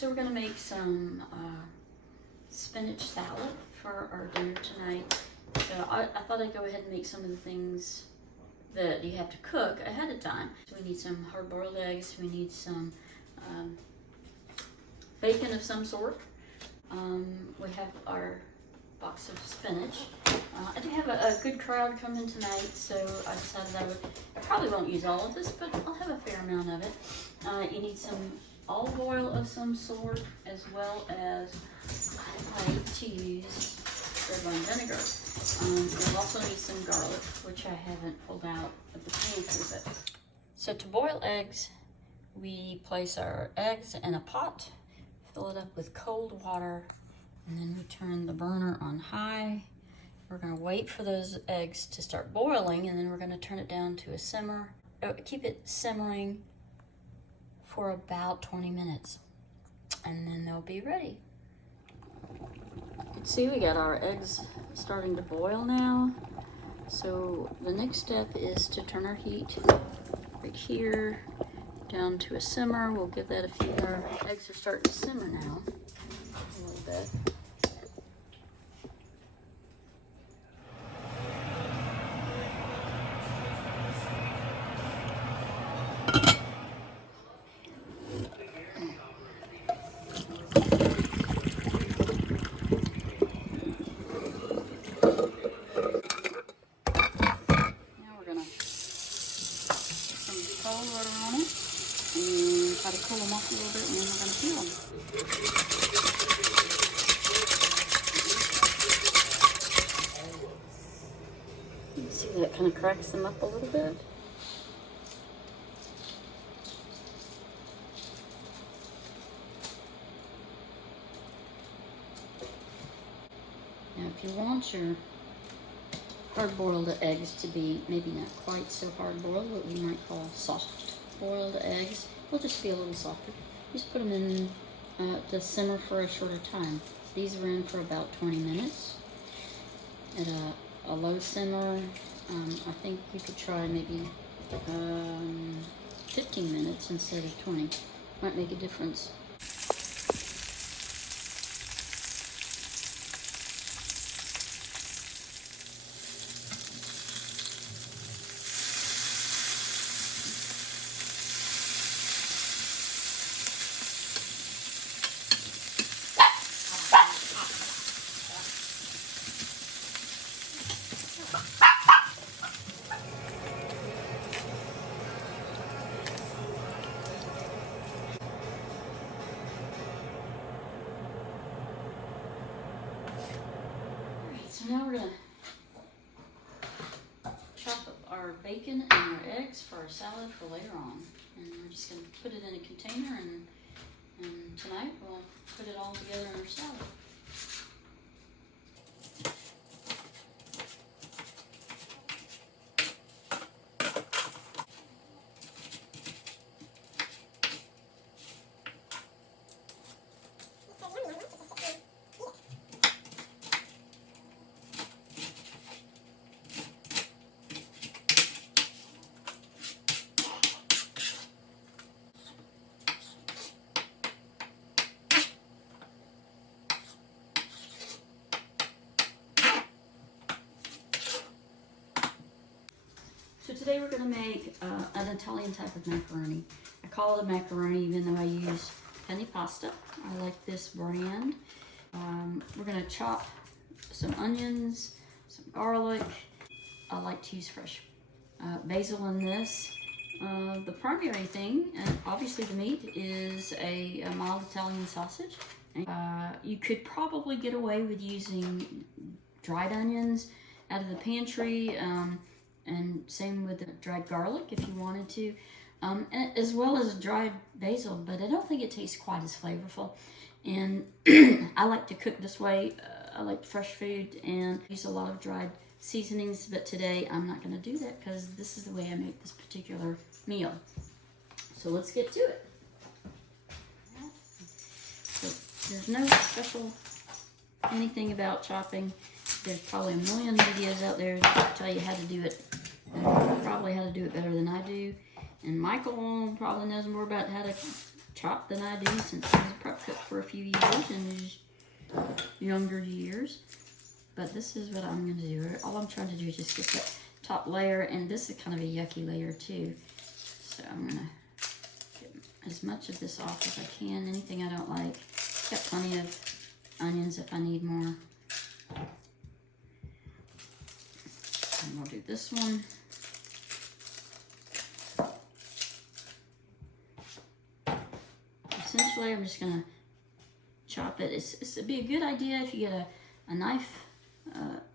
So we're gonna make some spinach salad for our dinner tonight. So I thought I'd go ahead and make some of the things that you have to cook ahead of time. So we need some hard-boiled eggs. We need some bacon of some sort. We have our box of spinach. I do have a good crowd coming tonight, so I decided I probably won't use all of this, but I'll have a fair amount of it. You need some olive oil of some sort, as well as I like to use red wine vinegar. You'll also need some garlic, which I haven't pulled out of the pantry. So to boil eggs, we place our eggs in a pot, fill it up with cold water, and then we turn the burner on high. We're gonna wait for those eggs to start boiling, and then we're gonna turn it down to a simmer. Keep it simmering for about 20 minutes, and then they'll be ready. You can see we got our eggs starting to boil now. So the next step is to turn our heat right here down to a simmer. We'll give that a few more. Eggs are starting to simmer now a little bit. Cold water on it and try to cool them off a little bit, and then we're going to peel them. You can see that kind of cracks them up a little bit. Now if you want your hard-boiled eggs to be maybe not quite so hard-boiled, what we might call soft-boiled eggs, they'll just be a little softer. Just put them in to simmer for a shorter time. These were in for about 20 minutes at a low simmer. I think you could try maybe 15 minutes instead of 20. Might make a difference. So now we're going to chop up our bacon and our eggs for our salad for later on. And we're just going to put it in a container, and tonight we'll put it all together in our salad. So today we're going to make an Italian type of macaroni. I call it a macaroni even though I use penny pasta. I like this brand. We're going to chop some onions, some garlic. I like to use fresh basil in this. The primary thing, and obviously the meat, is a mild Italian sausage. You could probably get away with using dried onions out of the pantry, and same with the dried garlic if you wanted to, as well as dried basil, but I don't think it tastes quite as flavorful. And I like to cook this way. I like fresh food and use a lot of dried seasonings, but today I'm not going to do that because this is the way I make this particular meal. So let's get to it. So there's no special anything about chopping. There's probably a million videos out there that tell you how to do it, and probably how to do it better than I do. And Michael probably knows more about how to chop than I do since he's a prep cook. for a few years in his younger years. But this is what I'm gonna do. All I'm trying to do is just get that top layer, and this is kind of a yucky layer too. So I'm gonna get as much of this off as I can. Anything I don't like. Got plenty of onions if I need more. And we'll do this one. Essentially, I'm just gonna chop it. It'd be a good idea if you get a knife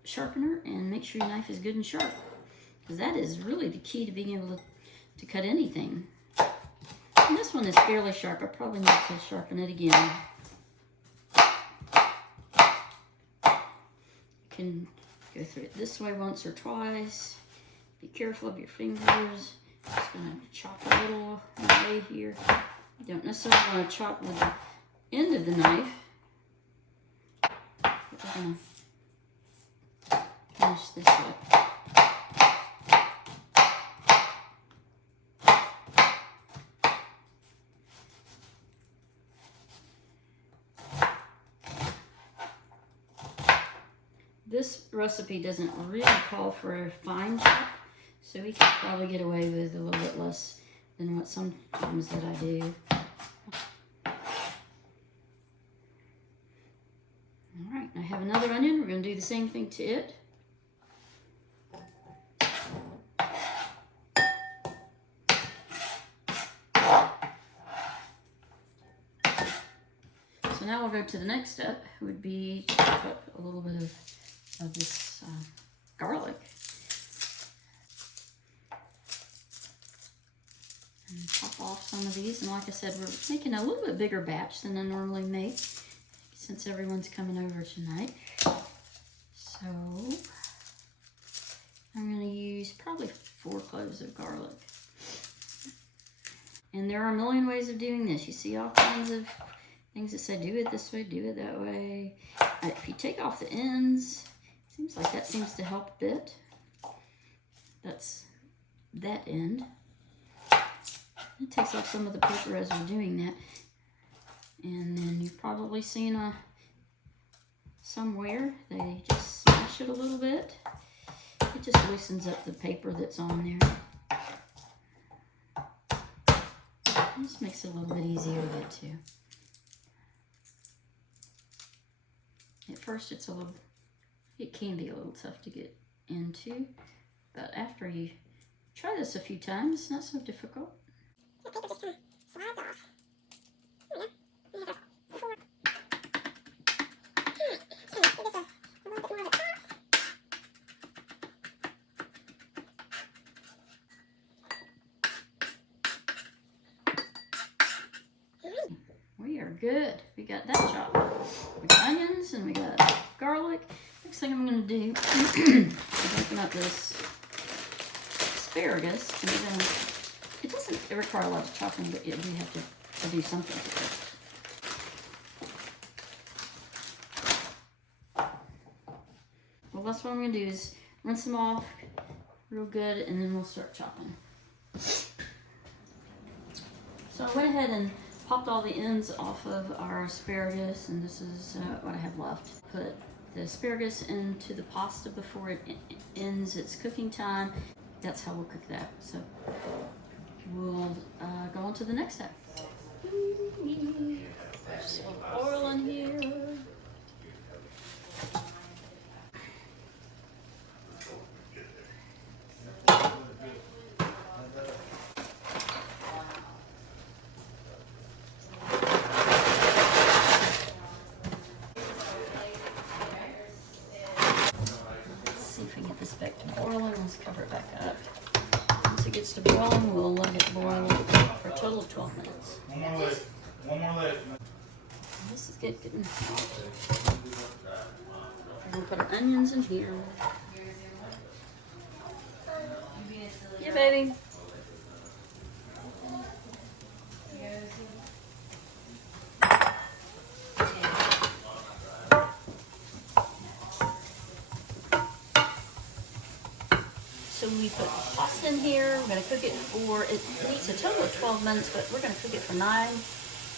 sharpener, and make sure your knife is good and sharp, because that is really the key to being able to cut anything. And this one is fairly sharp. I probably need to sharpen it again. You can go through it this way once or twice. Be careful of your fingers. Just gonna chop a little away here. You don't necessarily want to chop with the end of the knife. We're gonna finish this up. This recipe doesn't really call for a fine chop, so we could probably get away with a little bit less than what sometimes that I do. All right, I have another onion. We're going to do the same thing to it. So now we'll go to the next step, would be to put a little bit of this garlic. And chop off some of these. And like I said, we're making a little bit bigger batch than I normally make, since everyone's coming over tonight. So I'm going to use probably 4 cloves of garlic. And there are a million ways of doing this. You see all kinds of things that say do it this way, do it that way. If you take off the ends, seems like that seems to help a bit. That's that end. It takes off some of the paper as we're doing that. And then you've probably seen somewhere they just smash it a little bit. It just loosens up the paper that's on there. It just makes it a little bit easier to get to. At first it can be a little tough to get into, but after you try this a few times, it's not so difficult. The paper just kind of slides off. We are good. We got that chopped. We got onions and we got garlic. Next thing I'm going to do is open up this asparagus. And it doesn't require a lot of chopping, but we have to do something with it. Well, that's what I'm going to do, is rinse them off real good, and then we'll start chopping. So I went ahead and popped all the ends off of our asparagus, and this is what I have left. Put the asparagus into the pasta before it ends its cooking time. That's how we'll cook that. So we'll go on to the next step. Just a little oil in here. Let's cover it back up. Once it gets to boiling, we'll let it boil for a total of 12 minutes. One more leg. One more leg. This is getting hot. We're going to put our onions in here. Yeah, baby. So we put pasta in here. We're going to cook it for, it needs a total of 12 minutes, but we're going to cook it for 9.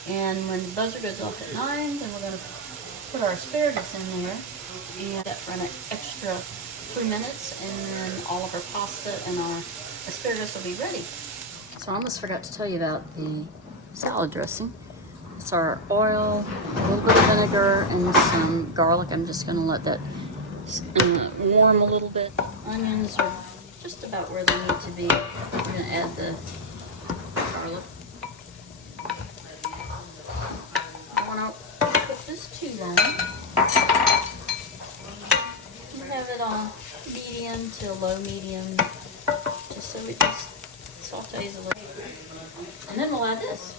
And when the buzzer goes off at 9, then we're going to put our asparagus in there and that for an extra 3 minutes, and then all of our pasta and our asparagus will be ready. So I almost forgot to tell you about the salad dressing. It's our oil, a little bit of vinegar, and some garlic. I'm just going to let that warm a little bit. Onions are just about where they need to be. I'm going to add the garlic. I want to put this too long. We have it on medium to low medium, just so it just sautés a little. And then we'll add this.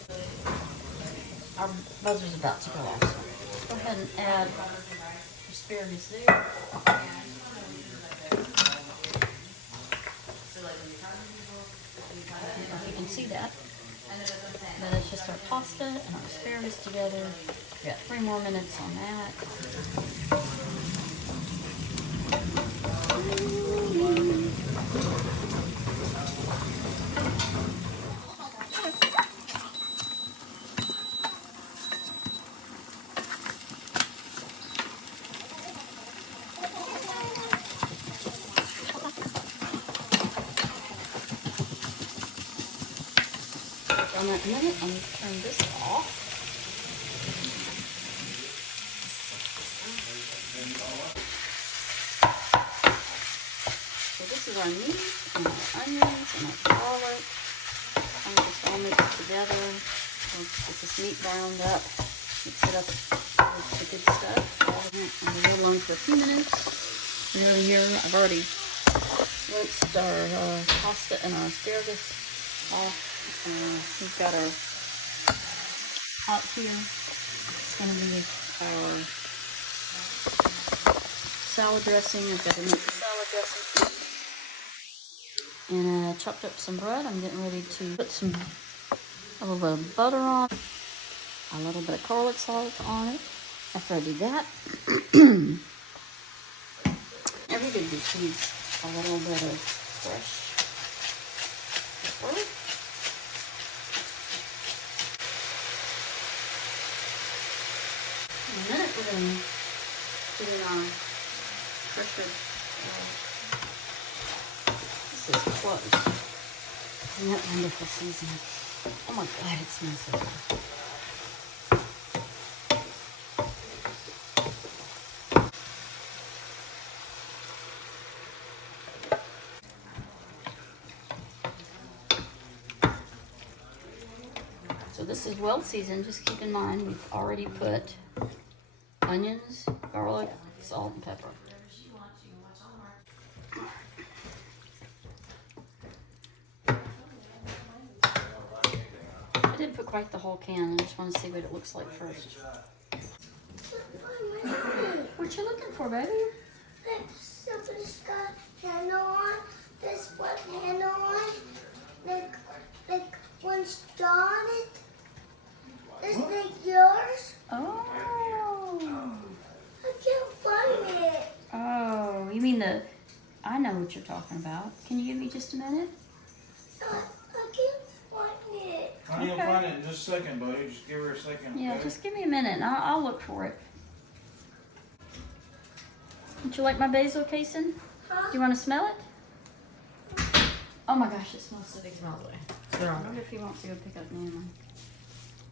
Our buzzer's about to go off, so go ahead and add asparagus there. You can see that. Then it's just our pasta and our asparagus together. We got 3 more minutes on that. On that minute, I'm going to turn this off. So this is our meat and our onions and our garlic. I'm just all mixed together. We'll get this meat browned up, mix it up with the good stuff. And we'll roll on for a few minutes. And over here, I've already rinsed our pasta and our asparagus off. We've got our pot here. It's going to be our salad dressing. We've got to make the salad dressing. And I chopped up some bread. I'm getting ready to put a little bit of butter on, a little bit of garlic salt on it. After I do that, everybody just needs a little bit of fresh pepper. In a minute, we're going to put in our pressure. This is closed. Isn't that wonderful seasoning? Oh my God, it smells so good. So this is well seasoned. Just keep in mind we've already put onions, garlic, salt, and pepper. I didn't put quite the whole can. I just want to see what it looks like first. What you looking for, baby? Somebody's got handle on. This one handle on. Like one straw on it. Is that yours? Oh. I can't find it. Oh, you mean the... I know what you're talking about. Can you give me just a minute? I can't find it. Honey, you'll find it in just a second, buddy. Just give her a second. Yeah, okay? just give me a minute and I'll look for it. Don't you like my basil casing? Huh? Do you want to smell it? Oh my gosh, it smells so good. Smells like. I wonder if he wants to go pick up Nana.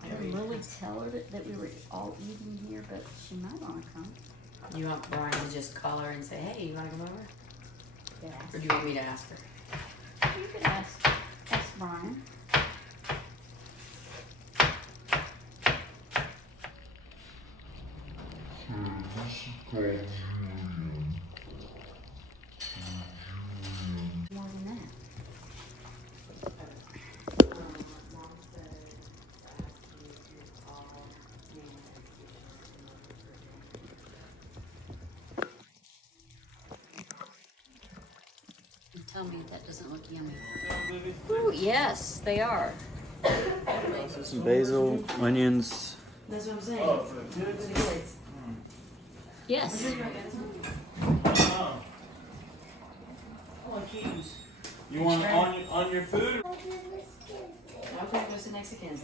I didn't really tell her that we were all eating here, but she might want to come. You want Brian to just call her and say, hey, you want to come over? Yes. Or do you want me to ask her? You could ask Brian. More than that. Tell me if that doesn't look yummy. Ooh, yes, they are. Some basil, onions. That's what I'm saying. Oh, for the kids? Yes. Oh. You want it on your food? I'll take this to Mexicans.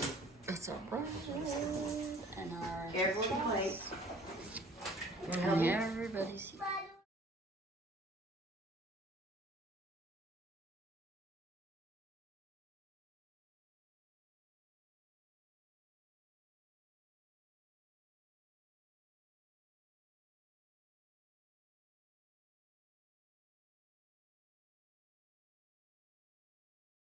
That's all right. And our Careful with the plate. and everybody's. But